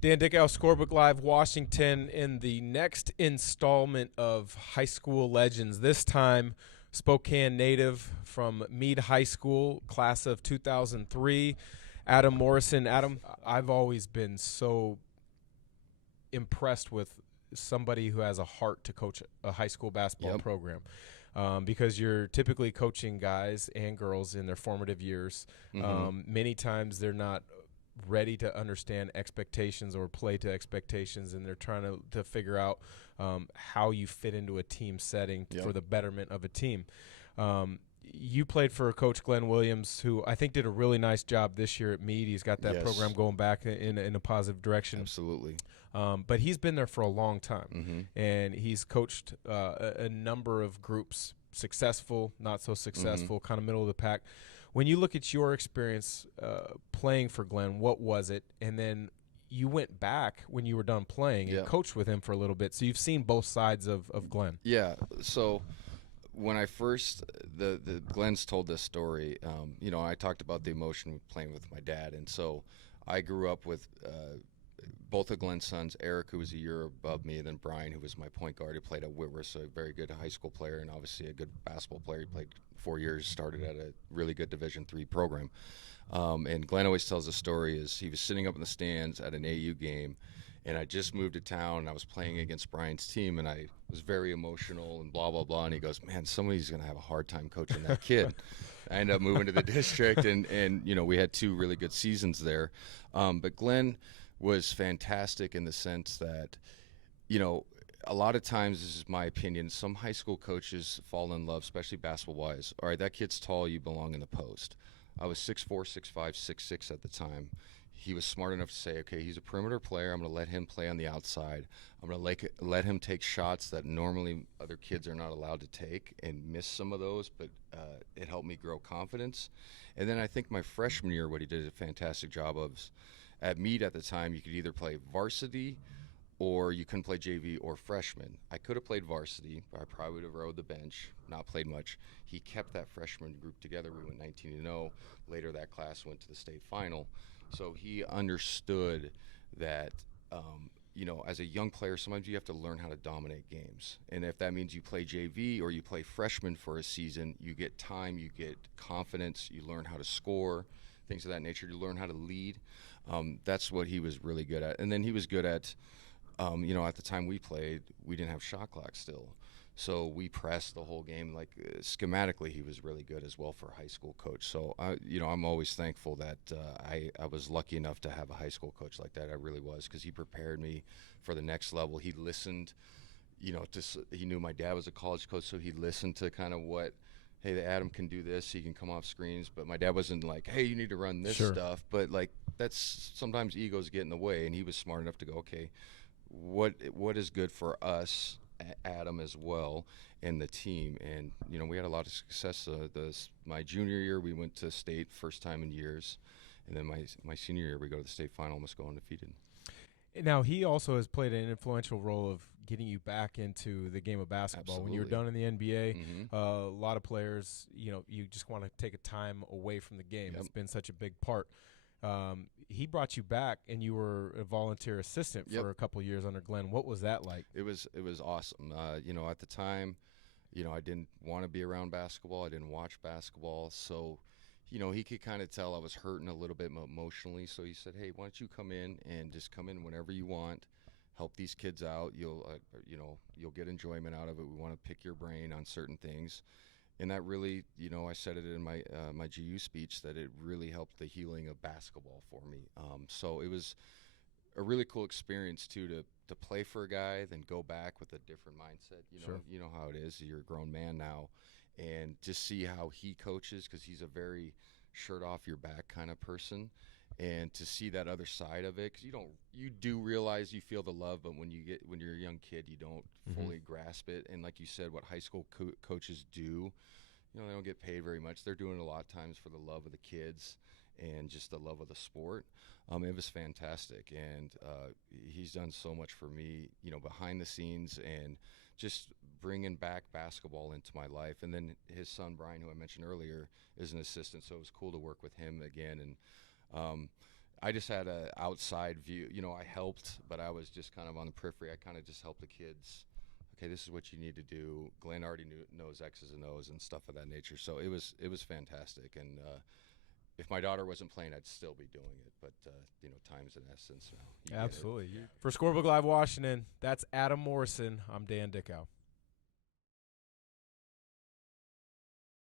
Dan Dickow, Scorebook Live, Washington, in the next installment of High School Legends. This time, Spokane native from Mead High School, class of 2003, Adam Morrison. Adam, I've always been so impressed with somebody who has a heart to coach a high school basketball Yep. program. Because you're typically coaching guys and girls in their formative years. Mm-hmm. Many times they're not ready to understand expectations or play to expectations, and they're trying to figure out how you fit into a team setting Yep. for the betterment of a team. You played for Coach Glenn Williams, who I think did a really nice job this year at Mead. He's got that program Yes. going back in a positive direction. Absolutely. But he's been there for a long time, Mm-hmm. and he's coached a number of groups, successful, not so Mm-hmm. successful, kind of middle of the pack. When you look at your experience playing for Glenn, what was it? And then you went back when you were done playing and Yeah. coached with him for a little bit, so you've seen both sides of Glenn. Yeah. So when I first the Glenn's told this story, I talked about the emotion of playing with my dad, and so I grew up with both of Glenn's sons, Eric, who was a year above me, and then Brian, who was my point guard, who played at Whitworth, so a very good high school player and obviously a good basketball player. He played 4 years, started at a really good Division III program. And Glenn always tells the story is he was sitting up in the stands at an AU game, and I just moved to town, and I was playing against Brian's team, and I was very emotional and blah, blah, blah. And he goes, man, somebody's going to have a hard time coaching that kid. I ended up moving to the district, and we had 2 really good seasons there. But Glenn was fantastic in the sense that, a lot of times, this is my opinion, some high school coaches fall in love, especially basketball-wise. All right, that kid's tall, you belong in the post. I was 6'4", 6'5", 6'6" at the time. He was smart enough to say, okay, he's a perimeter player. I'm going to let him play on the outside. I'm going to let him take shots that normally other kids are not allowed to take and miss some of those, but it helped me grow confidence. And then I think my freshman year, what he did a fantastic job of, at Mead at the time, you could either play varsity or you couldn't play JV or freshman. I could have played varsity, but I probably would have rode the bench, not played much. He kept that freshman group together. We went 19-0. Later, that class went to the state final. So he understood that, as a young player, sometimes you have to learn how to dominate games. And if that means you play JV or you play freshman for a season, you get time, you get confidence, you learn how to score, things of that nature. You learn how to lead. That's what he was really good at. And then he was good at, at the time we played, we didn't have shot clock still. So we pressed the whole game. Like schematically, he was really good as well for a high school coach. So, I'm always thankful that I was lucky enough to have a high school coach like that. I really was, because he prepared me for the next level. He listened, he knew my dad was a college coach, so he listened to kind of what, hey, the Adam can do this, he can come off screens. But my dad wasn't like, hey, you need to run this Sure. stuff. But like that's sometimes egos get in the way, and he was smart enough to go, okay, what is good for us, Adam as well, and the team. And we had a lot of success. My junior year, we went to state first time in years, and then my senior year, we go to the state final, almost go undefeated. Now, he also has played an influential role of getting you back into the game of basketball. When you were Absolutely. done in the NBA, Mm-hmm. a lot of players, you just want to take a time away from the game. Yep. It's been such a big part. He brought you back, and you were a volunteer assistant Yep. for a couple of years under Glenn. What was that like? It was awesome. At the time, I didn't want to be around basketball. I didn't watch basketball, so he could kind of tell I was hurting a little bit emotionally. So he said, "Hey, why don't you come in and just come in whenever you want, help these kids out. You'll get enjoyment out of it. We want to pick your brain on certain things." And that really, I said it in my GU speech that it really helped the healing of basketball for me. So it was a really cool experience too to play for a guy, then go back with a different mindset. Sure. You know how it is. You're a grown man now, and just see how he coaches, because he's a very shirt off your back kind of person. And to see that other side of it, because you do realize you feel the love, but when you're a young kid, you don't fully grasp it. And like you said, what high school coaches do, they don't get paid very much. They're doing it a lot of times for the love of the kids and just the love of the sport. It was fantastic, and he's done so much for me, behind the scenes, and just bringing back basketball into my life. And then his son Brian, who I mentioned earlier, is an assistant, so it was cool to work with him again. And I just had a outside view. You know, I helped, but I was just kind of on the periphery. I kind of just helped the kids. Okay, this is what you need to do. Glenn already knows X's and O's and stuff of that nature. So it was fantastic. And if my daughter wasn't playing, I'd still be doing it. But you know, time's an essence now. Absolutely. For Scorebook Live Washington, that's Adam Morrison. I'm Dan Dickow.